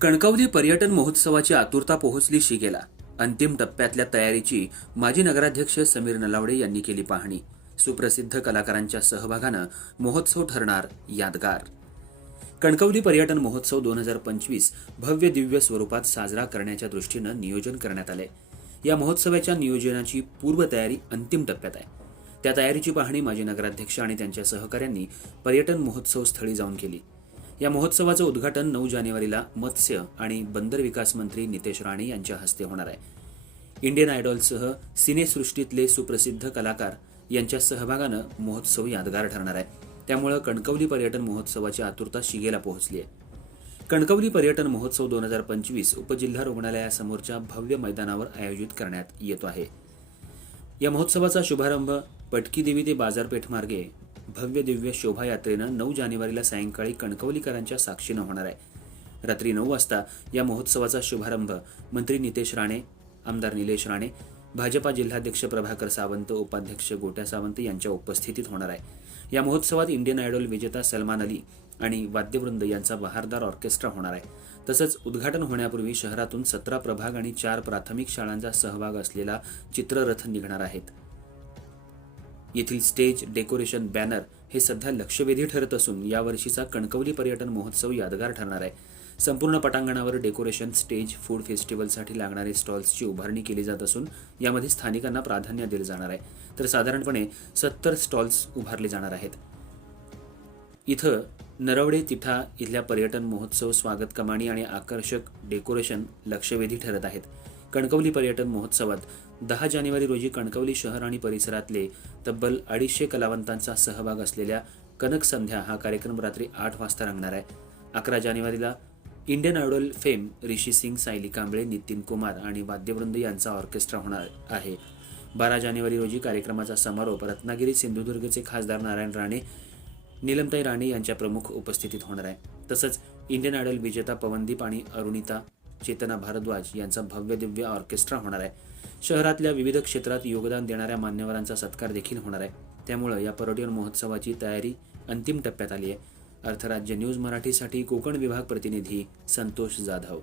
कणकवली पर्यटन महोत्सवाची आतुरता पोहोचली शिगेला. अंतिम टप्प्यातल्या तयारीची माजी नगराध्यक्ष समीर नलावडे यांनी केली पाहणी. सुप्रसिद्ध कलाकारांच्या सहभागानं महोत्सव ठरणार यादगार. कणकवली पर्यटन महोत्सव 2025 भव्य दिव्य स्वरूपात साजरा करण्याच्या दृष्टीनं नियोजन करण्यात आलंय. या महोत्सवाच्या नियोजनाची पूर्वतयारी अंतिम टप्प्यात आहे. त्या तयारीची पाहणी माजी नगराध्यक्ष आणि त्यांच्या सहकाऱ्यांनी पर्यटन महोत्सव स्थळी जाऊन केली. या महोत्सवाचं उद्घाटन 9 जानेवारीला मत्स्य आणि बंदर विकास मंत्री नितेश राणे यांच्या हस्ते होणार आहे. इंडियन आयडॉलसह सिनेसृष्टीतले सुप्रसिद्ध कलाकार यांच्या सहभागानं महोत्सव यादगार ठरणार आहे. त्यामुळे कणकवली पर्यटन महोत्सवाची आतुरता शिगेला पोहोचली आहे. कणकवली पर्यटन महोत्सव 2025 उपजिल्हा रुग्णालयासमोरच्या भव्य मैदानावर आयोजित करण्यात येतो आहे. या महोत्सवाचा शुभारंभ पटकी देवी ते बाजारपेठ मार्गे भव्य दिव्य शोभायात्रेनं 9 जानेवारीला सायंकाळी कणकवलीकरांच्या साक्षीनं होणार आहे. रात्री 9 वाजता या महोत्सवाचा शुभारंभ मंत्री नितेश राणे, आमदार निलेश राणे, भाजपा जिल्हाध्यक्ष प्रभाकर सावंत, उपाध्यक्ष गोट्या सावंत यांच्या उपस्थितीत होणार आहे. या महोत्सवात इंडियन आयडॉल विजेता सलमान अली आणि वाद्यवृंद यांचा बहारदार ऑर्केस्ट्रा होणार आहे. तसंच उद्घाटन होण्यापूर्वी शहरातून 17 प्रभाग आणि 4 प्राथमिक शाळांचा सहभाग असलेला चित्ररथ निघणार आहेत. येथील स्टेज, डेकोरेशन, बॅनर हे सध्या लक्षवेधी ठरत असून यावर्षीचा कणकवली पर्यटन महोत्सव यादगार ठरणार आहे. संपूर्ण पटांगणावर डेकोरेशन, स्टेज, फूड फेस्टिवलसाठी लागणारे स्टॉल्सची उभारणी केली जात असून यामध्ये स्थानिकांना प्राधान्य दिलं जाणार आहे. तर साधारणपणे 70 स्टॉल्स उभारले जाणार आहेत. इथं नरवडे तिठा इथल्या पर्यटन महोत्सव स्वागत कमानी आणि आकर्षक डेकोरेशन लक्षवेधी ठरत आहेत. कणकवली पर्यटन महोत्सवात 10 जानेवारी रोजी कणकवली शहर आणि परिसरातले तब्बल 250 कलावंतांचा सहभाग असलेल्या कनक संध्या हा कार्यक्रम रात्री 8 वाजता रंगणार आहे. 11 जानेवारीला इंडियन आयडॉल फेम ऋषी सिंग, सायली कांबळे, नितीन कुमार आणि वाद्यवृंद यांचा ऑर्केस्ट्रा होणार आहे. 12 जानेवारी रोजी कार्यक्रमाचा समारोप रत्नागिरी सिंधुदुर्गचे खासदार नारायण राणे, नीलमताई राणे यांच्या प्रमुख उपस्थितीत होणार आहे. तसंच इंडियन आयडॉल विजेता पवनदीप आणि अरुणिता चेतना भारद्वाज यांचा भव्य दिव्य ऑर्केस्ट्रा होणार आहे. शहरातल्या विविध क्षेत्रात योगदान देणाऱ्या मान्यवरांचा सत्कार देखील होणार आहे. त्यामुळे या पर्यटन महोत्सवाची तयारी अंतिम टप्प्यात आली आहे. अर्थराज्य न्यूज मराठीसाठी कोकण विभाग प्रतिनिधी संतोष जाधव.